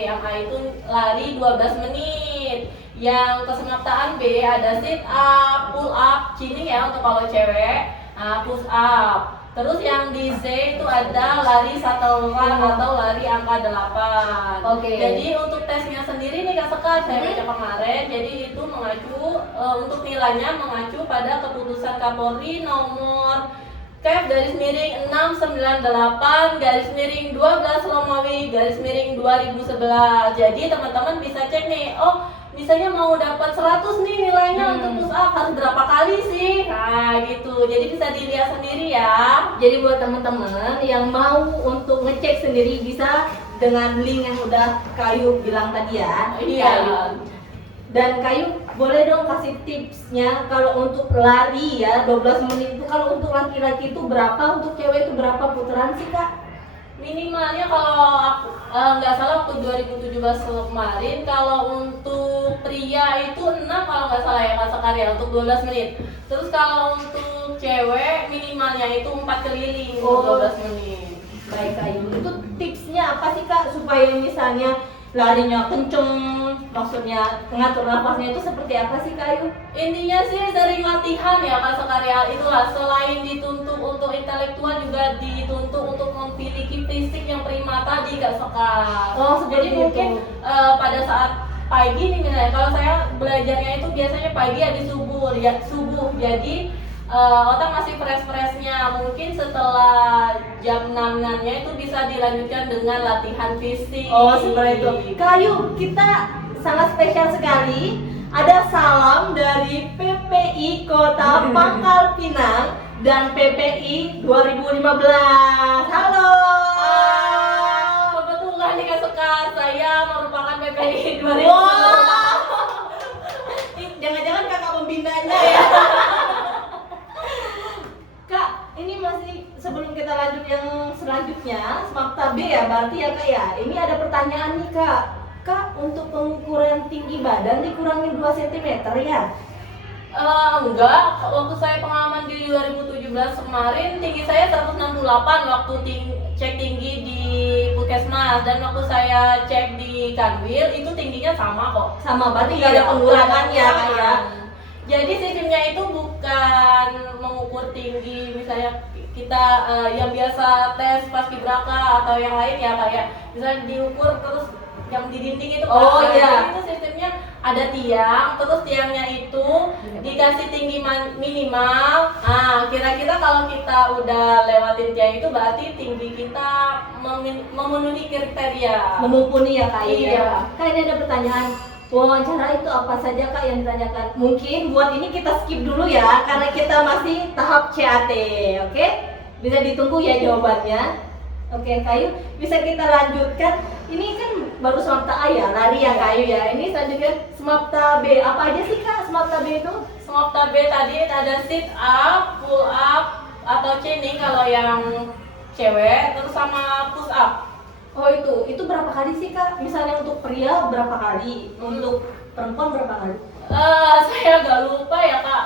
Yang A itu lari 12 menit. Yang kesemaptaan B ada sit up, pull up, cini ya untuk kalau cewek, push up. Terus yang di C itu ada lari 1 run atau lari angka 8. Oke. Jadi untuk tesnya sendiri nih Kak Sekar, saya baca kemarin, jadi itu mengacu untuk nilainya mengacu pada keputusan Kapolri nomor Kep garis miring 698 garis miring 12 Romawi garis miring 2011. Jadi teman-teman bisa cek nih, oh misalnya mau dapat 100 nih nilainya untuk push up harus berapa kali sih? Nah gitu, jadi bisa dilihat sendiri ya. Jadi buat teman-teman yang mau untuk ngecek sendiri bisa dengan link yang udah Kayu bilang tadi ya. Iya. Dan Kayu boleh dong kasih tipsnya kalau untuk lari ya 12 menit itu, kalau untuk laki-laki itu berapa, untuk cewek itu berapa putaran sih Kak? Minimalnya kalau aku nggak salah waktu 2017 kemarin, kalau untuk pria itu 6 kalau nggak salah ya Kak Sekar ya, untuk 12 menit. Terus kalau untuk cewek minimalnya itu 4 keliling 12 menit. Baik Kayu, itu tipsnya apa sih Kak supaya misalnya larinya kenceng, maksudnya ngatur nafasnya itu seperti apa sih Kak Ayu? Intinya sih sering latihan ya Kak Sekar ya. Itulah selain dituntut untuk intelektual juga dituntut untuk memiliki fisik yang prima tadi Kak Sekar. Oh, seperti Jadi mungkin itu. pada saat pagi nih misalnya, kalau saya belajarnya itu biasanya pagi habis subuh. Jadi otak masih fresh-freshnya. Mungkin setelah jam 6-nya itu bisa dilanjutkan dengan latihan fisik. Oh, seperti itu. Kak Ayu, kita sangat spesial sekali. Ada salam dari PPI Kota Pangkal Pinang dan PPI 2015. Halo. Kebetulan nih Kak Sekar, saya merupakan PPI 2015. Wow. Jangan-jangan kakak pembinanya ya. Kak, ini masih sebelum kita lanjut yang selanjutnya, Smapta B ya berarti ya Kak ya. Ini ada pertanyaan nih Kak. Kak, untuk pengukuran tinggi badan dikurangin 2 cm ya? Enggak, waktu saya pengalaman di 2017 kemarin tinggi saya 168 waktu cek tinggi di Puskesmas, dan waktu saya cek di Kanwil itu tingginya sama kok. Sama, berarti nggak ada pengurangan ya Kak ya? Jadi sistemnya itu bukan mengukur tinggi misalnya kita yang biasa tes paskibraka atau yang lain ya Kak ya. Misalnya diukur terus yang di dinding itu Oh, Kak. iya. Jadi itu sistemnya ada tiang, terus tiangnya itu dikasih tinggi minimal. Nah, kira-kira kalau kita udah lewatin tiang itu berarti tinggi kita memenuhi kriteria. Memumpuni ya Kak Iya. ya? Kak, ini ada pertanyaan. Wawancara itu apa saja Kak yang ditanyakan? Mungkin buat ini kita skip dulu ya, karena kita masih tahap CAT, oke? Bisa ditunggu ya jawabannya. Oke, Kayu, bisa kita lanjutkan. Ini kan baru Smapta A ya, lari ya Kayu ya. Ini selanjutnya Smapta B. Apa aja sih Kak Smapta B itu? Smapta B tadi ada sit up, pull up, atau chinning kalau yang cewek, terus sama push up. Oh itu berapa kali sih Kak? Misalnya untuk pria berapa kali? Untuk perempuan berapa kali? Saya agak lupa ya Kak.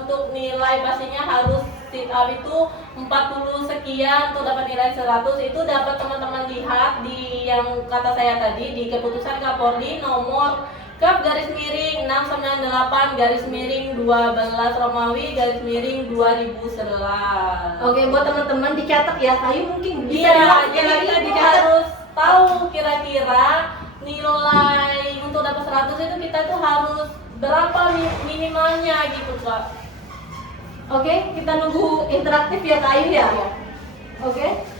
Untuk nilai pastinya harus sit up itu 40 sekian untuk dapat nilai 100. Itu dapat teman-teman lihat di yang kata saya tadi di keputusan Kapolri nomor Kap garis miring 698 garis miring 12 Romawi garis miring 2011. Oke, buat teman-teman dicatat ya, Kayu mungkin bisa Iya, jadi lagi kita dicatat. harus tahu kira-kira nilai untuk dapat 100 itu kita tuh harus berapa minimalnya gitu Kak. Oke, kita nunggu interaktif ya Kayu ya. Oke.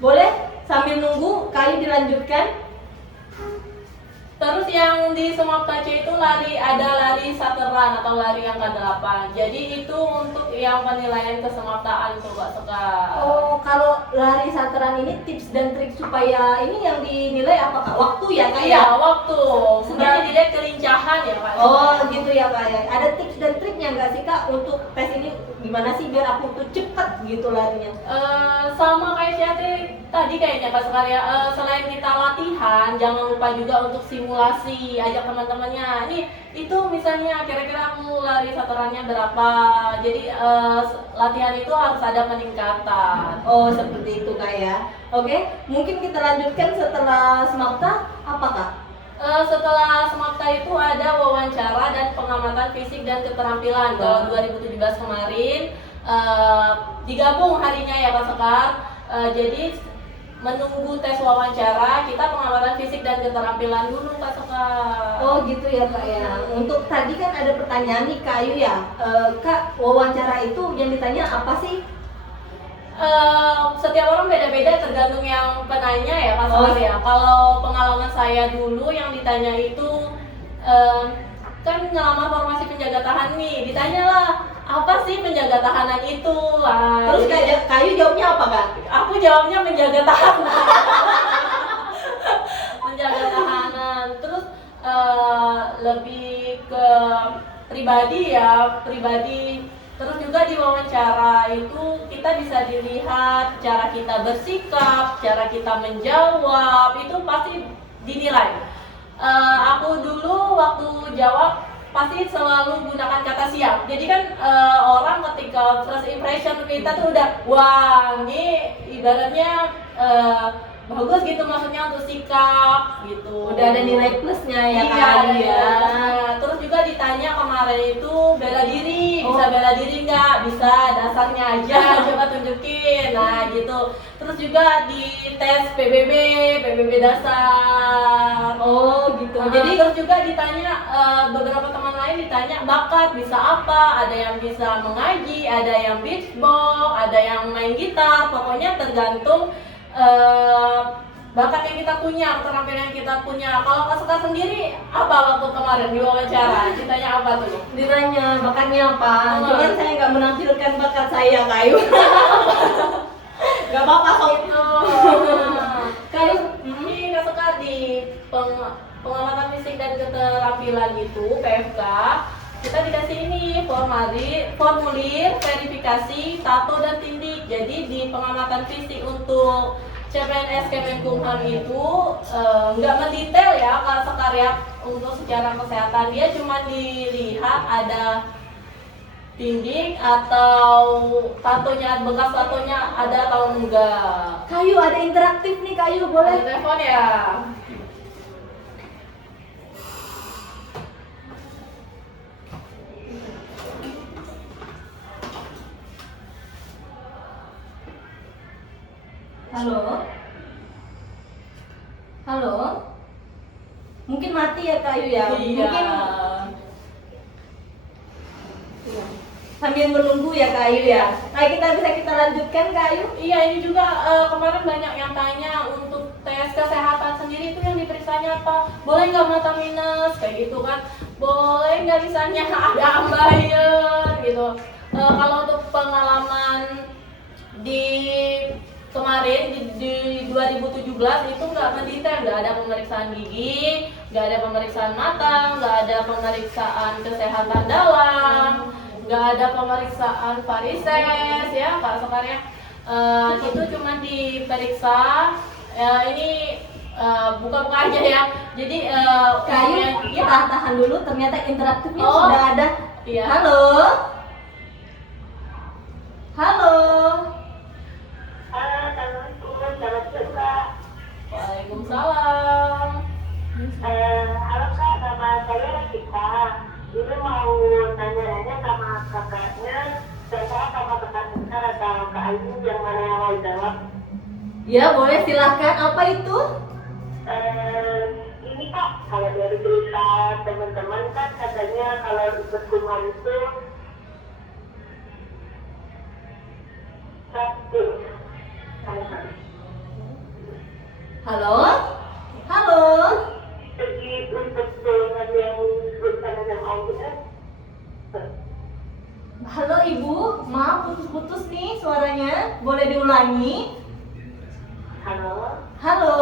Boleh sambil nunggu Kayu dilanjutkan. Terus yang di Smapta C itu ada lari sateran atau lari yang ke-8. Jadi itu untuk yang penilaian kesemaptaan tuh Kak Sekar. Oh, kalau lari sateran ini tips dan trik supaya ini yang dinilai apa Kak? Waktu ya Kak ya? Iya, waktu. Sebenarnya dilihat kelincahan ya Kak. Oh gitu ya Kak ya. Ada tips dan triknya nggak sih Kak untuk tes ini gimana sih biar aku tuh cepet gitu larinya? Sama kayak Syatri tadi kayaknya Kak Sekar ya. Selain kita latihan, jangan lupa juga untuk simulasi, ajak teman-temannya. Ini itu misalnya kira-kira aku lari saterannya berapa. Jadi latihan itu harus ada peningkatan. Oh seperti itu Kak ya. Oke, mungkin kita lanjutkan setelah Smapta apa Kak? Setelah Smapta itu ada wawancara dan pengamatan fisik dan keterampilan. Kalau 2017 kemarin digabung harinya ya Kak Sekar. Jadi menunggu tes wawancara, kita pengamatan fisik dan keterampilan dulu Kak Sekar. Oh gitu ya Kak ya. Untuk tadi kan ada pertanyaan nih Kak Ayu ya. Kak, wawancara itu yang ditanya apa sih? Setiap orang beda-beda tergantung yang penanya ya Kak Sekar ya. Kalau pengalaman saya dulu yang ditanya itu kan ngelamar formasi penjaga tahan nih, ditanyalah apa sih penjaga tahanan itu. Terus Kak Ayu jawabnya apa Kak? Aku jawabnya menjaga tahanan. Menjaga tahanan. Terus lebih ke pribadi ya, pribadi. Terus juga di wawancara itu kita bisa dilihat cara kita bersikap, cara kita menjawab, itu pasti dinilai. Aku dulu waktu jawab pasti selalu gunakan kata siap. Jadi kan orang ketika first impression kita tuh udah wah, ini ibaratnya bagus gitu, maksudnya untuk sikap gitu. Udah ada nilai plusnya ya Iya, Kak ada Ayu ya. plusnya. Terus juga ditanya kemarin itu bela diri, bisa bela diri nggak? Bisa, dasarnya aja coba tunjukin. Nah gitu. Terus juga di tes PBB dasar. Oh gitu. Jadi Jadi terus juga ditanya beberapa teman lain ditanya bakat bisa apa? Ada yang bisa mengaji, ada yang beatbox, ada yang main gitar. Pokoknya tergantung bakat yang kita punya, keterampilan yang kita punya. Kalau Kak Sekar sendiri apa waktu kemarin diwawancara? Ditanya apa tuh? ditanya bakatnya apa? Oh. Cuman saya nggak menampilkan bakat saya Kak Ayu. Gak apa-apa kok. Gitu. Kalau ini Kak Sekar di pengamatan fisik dan keterampilan gitu PFK, kita dikasih ini formulir verifikasi tato dan tindik. Jadi di pengamatan fisik untuk CPNS Kemenkumham itu nggak mendetail ya Kak Sekar ya untuk secara kesehatan. Dia cuma dilihat ada tindik atau tatonya, bekas tatonya ada atau enggak. Kayu ada interaktif nih Kayu, Ada boleh? telepon ya. Halo? Halo? Mungkin mati ya Kayu ya? Iya. Mungkin sambil menunggu ya Kayu ya? Nah kita lanjutkan Kayu? Iya, ini juga kemarin banyak yang tanya untuk tes kesehatan sendiri itu yang diperiksanya apa? Boleh nggak mata minus kayak gitu kan? Boleh nggak misalnya ada ambayan gitu. Kalau untuk pengalaman di kemarin di 2017 itu nggak mendetail, nggak ada pemeriksaan gigi, nggak ada pemeriksaan mata, nggak ada pemeriksaan kesehatan dalam, nggak ada pemeriksaan varises ya Kak Sekar ya. Itu cuma diperiksa ini buka-buka aja ya. Jadi Kayu, ya, tahan dulu, ternyata interaktifnya Oh. sudah ada. Iya. Halo? Halo? Waalaikumsalam. Halo Kak, nama saya Rafika. Ini mau tanya-tanya sama kakaknya, saya sama kakak Sekar atau Kak Ayu yang mana yang mau jawab. Ya boleh silahkan, apa itu? Ini Kak, kalau dari cerita teman-teman kan katanya kalau ikut kumar itu satu. Halo? Halo? Jadi untuk golongan yang bersama dengan Allah. Halo Ibu, maaf putus-putus nih suaranya, boleh diulangi? Halo, Halo?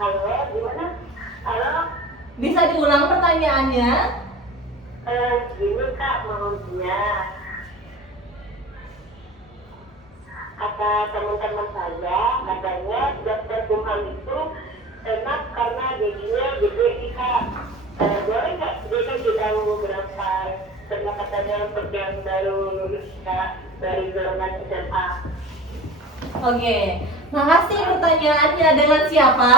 halo, gimana? Halo. Bisa diulang pertanyaannya? Gini Kak, maunya kata teman-teman saya, katanya dokter Kumham itu enak karena gajinya gede sih Kak. Boleh nggak dia kita beberapa pendekatannya untuk yang baru lulus Kak dari golongan SMA? Oke, makasih pertanyaannya. Dengan siapa?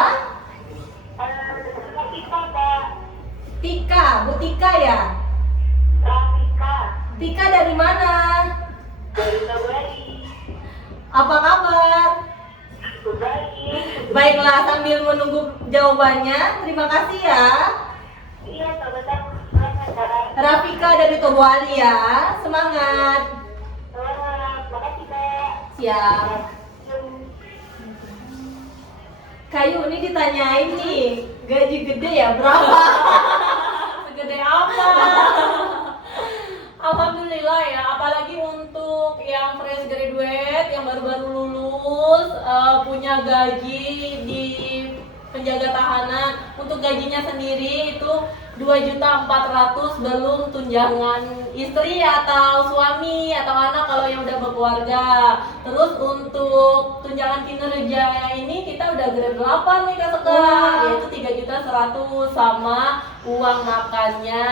Rafika Kak, Tika, Bu Tika ya? Rafika Tika dari mana? dari Februari. Apa kabar? Baik. Baiklah, sambil menunggu jawabannya, terima kasih ya. Iya, sama-sama Kak. Rafika dari Tobuali ya, semangat. Makasih Kak. Siap. Kayu ini ditanyain nih, gaji gede ya berapa? Segede apa? Alhamdulillah ya, apalagi untuk yang fresh graduate yang baru-baru lulus punya gaji di penjaga tahanan. Untuk gajinya sendiri itu 2.400.000 belum tunjangan istri atau suami atau anak kalau yang udah berkeluarga. Terus untuk tunjangan kinerja ini kita udah grade 8 nih Kak Sekar, yaitu 3.100.000 sama uang makannya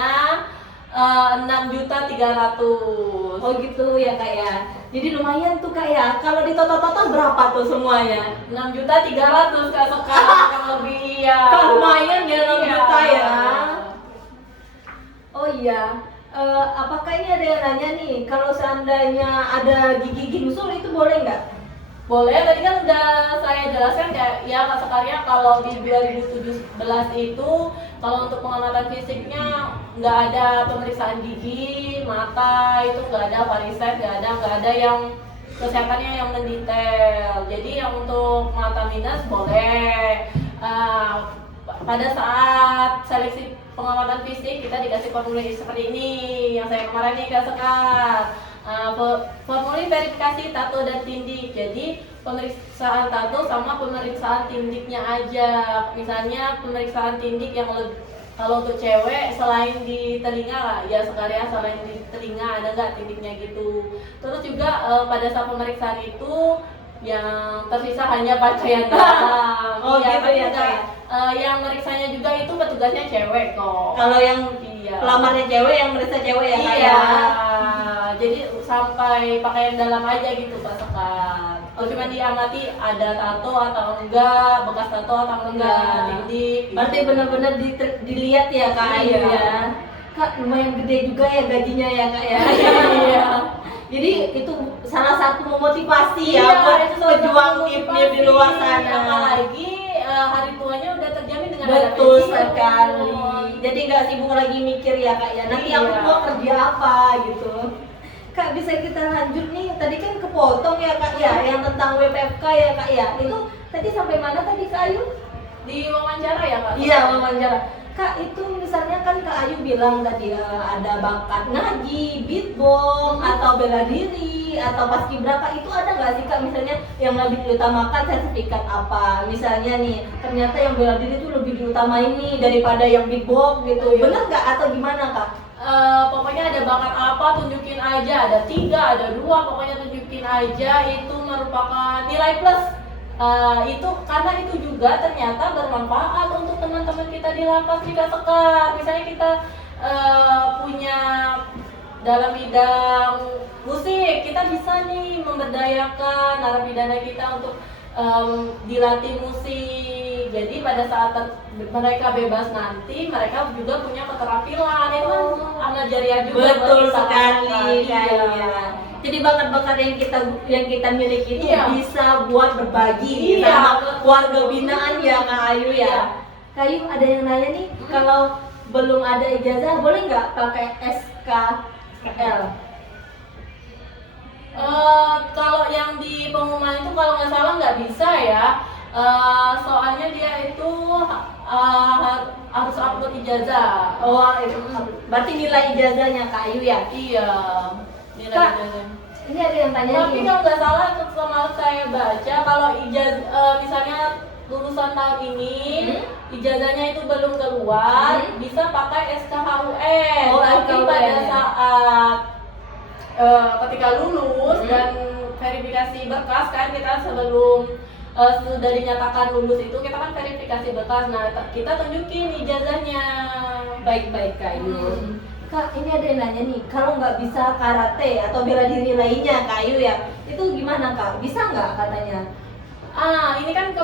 6.300.000. Oh gitu ya Kak ya. Jadi lumayan tuh Kak ya. Kalau di total berapa tuh semuanya? 6.300.000 Kak sekarang kan lebih ya. Kak lumayan ya 6 Iya. juta ya. Oh iya. Apakah ini ada yang nanya nih, kalau seandainya ada gigi nyusul itu boleh nggak? Boleh, tadi kan udah saya jelaskan ya Kak Sekaria, kalau di 2017 itu kalau untuk pengamatan fisiknya nggak ada pemeriksaan gigi, mata itu nggak ada, varises nggak ada yang kesehatannya yang mendetail. Jadi yang untuk mata minus boleh. Pada saat seleksi pengamatan fisik kita dikasih formulir seperti ini yang saya kemarin nih Kak Sekar. Formulir verifikasi tato dan tindik. Jadi pemeriksaan tato sama pemeriksaan tindiknya aja. Misalnya pemeriksaan tindik yang kalau untuk cewek selain di telinga ya sekalian selain di telinga ada nggak tindiknya gitu. Terus juga pada saat pemeriksaan itu yang tersisa hanya pakaian doang. Oh Iya, gitu tapi ya, enggak, Kak. yang meriksanya juga itu petugasnya cewek kok. Kalau yang Iya. pelamarnya cewek, yang meriksa cewek ya Kak Iya. ya. Jadi sampai pakaian dalam aja gitu Kak Sekar. Kalau cuma diamati ada tato atau enggak, bekas tato atau enggak, tindik. Gitu. Berarti benar-benar dilihat ya Kak Ayu Iya. ya. Kak lumayan gede juga ya gajinya ya Kak ya. Iya. Jadi itu salah satu memotivasi Iya, ya buat itu salah satu pejuang NIP di luar motivasi. sana. Apalagi hari tuanya udah terjamin dengan ada Betul pensiun. sekali. Jadi nggak sibuk lagi mikir ya Kak ya. Nanti Iya. aku tua kerja apa gitu. Kak bisa kita lanjut nih. Tadi kan kepotong ya Kak ya, yang tentang WPFK ya Kak ya. Itu tadi sampai mana tadi Kak Ayu? Di wawancara ya Kak? Iya wawancara. Kak itu misalnya kan Kak Ayu bilang tadi ada bakat ngaji, beatbox, atau bela diri, atau paskibraka, itu ada nggak sih Kak misalnya yang lebih diutamakan sertifikat apa? Misalnya nih ternyata yang bela diri itu lebih diutamain nih daripada yang beatbox gitu. Iya. Bener nggak atau gimana Kak? Pokoknya ada bakat apa tunjukin aja, ada 3, ada 2, pokoknya tunjukin aja, itu merupakan nilai plus. Itu karena itu juga ternyata bermanfaat untuk teman-teman kita di lapas jika Sekar. Misalnya kita punya dalam bidang musik, kita bisa nih memberdayakan narapidana kita untuk dilatih musik. Jadi pada saat mereka bebas nanti, mereka juga punya keterampilan. Itu kan amal jariah juga. Betul buat kita. sekali Kak Iya. ya. Jadi bakat-bakat yang kita miliki itu Iya. bisa buat berbagi Iya, sama betul. warga binaan ya Kak Ayu ya. Iya. Kak Ayu ada yang nanya nih, kalau belum ada ijazah boleh nggak pakai SKL? Kalau yang di pengumuman itu kalau nggak salah nggak bisa ya. Soalnya dia itu harus upload ijazah. Oh, itu berarti nilai ijazahnya Kak Ayu ya. Iya. Nilai Kak, ijazah. Ini ada yang tanya Tapi nih. kalau nggak salah kemarin saya baca kalau misalnya lulusan tahun ini ijazahnya itu belum keluar, bisa pakai SKHUN. Oh, Tapi SKHUN pada ya. saat ketika lulus dan verifikasi berkas kan kita sebelum sudah dinyatakan lulus itu kita kan verifikasi berkas. Nah kita tunjukin ijazahnya. Baik-baik Kak Ayu. Kak, ini ada yang nanya nih, kalau nggak bisa karate atau bela diri lainnya Kak Ayu ya, itu gimana Kak? Bisa nggak katanya? Ini kan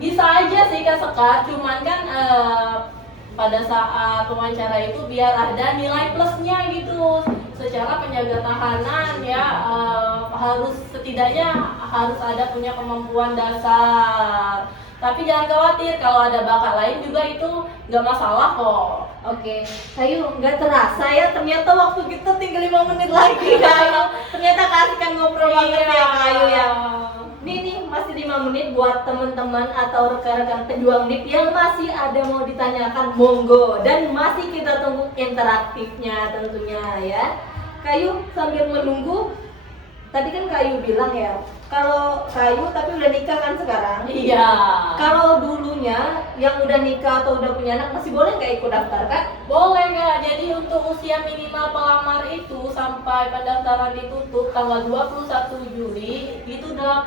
bisa aja sih Kak Sekar, cuman kan pada saat wawancara itu biar ada nilai plusnya gitu. Secara penjaga tahanan ya harus setidaknya harus ada punya kemampuan dasar. Tapi jangan khawatir, kalau ada bakat lain juga itu nggak masalah kok. Oke, Kayu nggak terasa ya, ternyata waktu kita tinggal 5 menit lagi Kayu. Ternyata kasihkan ngobrol banget ya Kayu ya. Nih masih 5 menit buat teman-teman atau rekan-rekan pejuang NIP yang masih ada mau ditanyakan, monggo. Dan masih kita tunggu interaktifnya tentunya ya. Kayu sambil menunggu, tadi kan Kayu bilang ya, kalau Kayu tapi udah nikah kan sekarang? Iya. Kalau dulunya yang udah nikah atau udah punya anak masih boleh nggak ikut daftar Kak? Boleh Kak, jadi untuk usia minimal pelamar itu sampai pendaftaran ditutup tanggal 21 Juli itu 18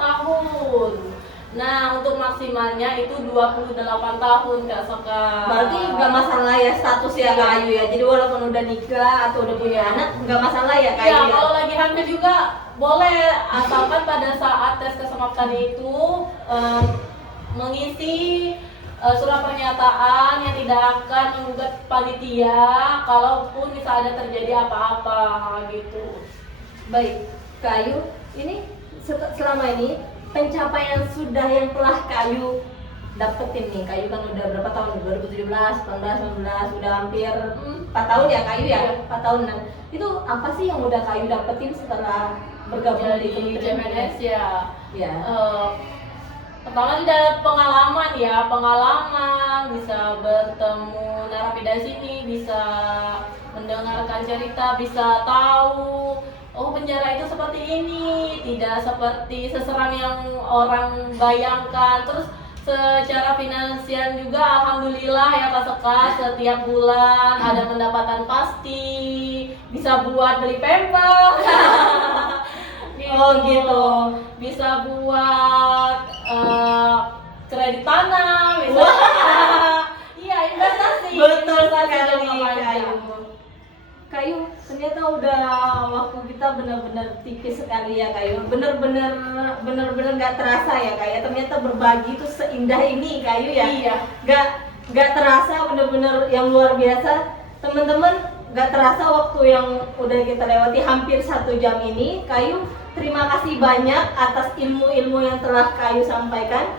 tahun. Nah, untuk maksimalnya itu 28 tahun Kak Sekar. Berarti nggak masalah ya status ya Kak Ayu ya. Jadi walaupun udah nikah atau udah punya anak nggak masalah ya Kak Ya, Ayu ya. kalau lagi hamil juga boleh, asalkan pada saat tes kesehatan itu mengisi surat pernyataan yang tidak akan menggugat panitia kalaupun misalnya ada terjadi apa-apa gitu. Baik, Kak Ayu, ini selama ini pencapaian sudah yang telah Kak Ayu dapetin nih. Kak Ayu kan udah berapa tahun? 2017, 18, 19, udah hampir 4 tahun ya Kak Ayu ya? 4 tahunan. Itu apa sih yang udah Kak Ayu dapetin setelah bergabung di Jadi Kementerian CPNS ya. Ya. Pertama tidak pengalaman ya, pengalaman bisa bertemu narapida sini, bisa mendengarkan cerita, bisa tahu oh penjara itu seperti ini, tidak seperti seseram yang orang bayangkan. Terus secara finansial juga alhamdulillah ya Kak Sekar, setiap bulan ada pendapatan pasti, bisa buat beli pempek. Oh gitu. Bisa buat kredit tanah, misalnya. Iya, investasi. Betul Investasi sekali jangka Kak panjang. Ayu. Kak Ayu, ternyata udah waktu kita benar-benar tipis sekali ya Kak Ayu. Benar-benar nggak terasa ya Kak Ayu. Ternyata berbagi itu seindah ini Kak Ayu ya. Iya. Nggak terasa, benar-benar yang luar biasa. Teman-teman, nggak terasa waktu yang udah kita lewati hampir 1 jam ini. Kak Ayu, terima kasih banyak atas ilmu-ilmu yang telah Kak Ayu sampaikan.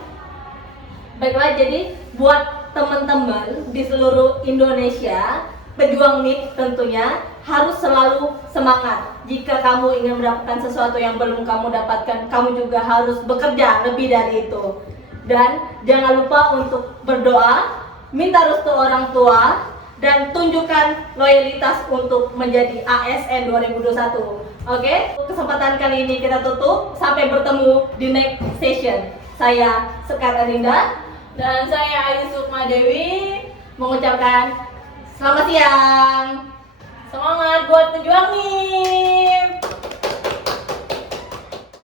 Baiklah, jadi buat teman-teman di seluruh Indonesia, pejuang NIK tentunya harus selalu semangat. Jika kamu ingin mendapatkan sesuatu yang belum kamu dapatkan, kamu juga harus bekerja lebih dari itu. Dan jangan lupa untuk berdoa, minta restu orang tua, dan tunjukkan loyalitas untuk menjadi ASN 2021. Oke, kesempatan kali ini kita tutup. Sampai bertemu di next session. Saya Sekar Arinda Dan saya Ayu Sukma Dewi, mengucapkan selamat siang. semangat buat pejuang nih.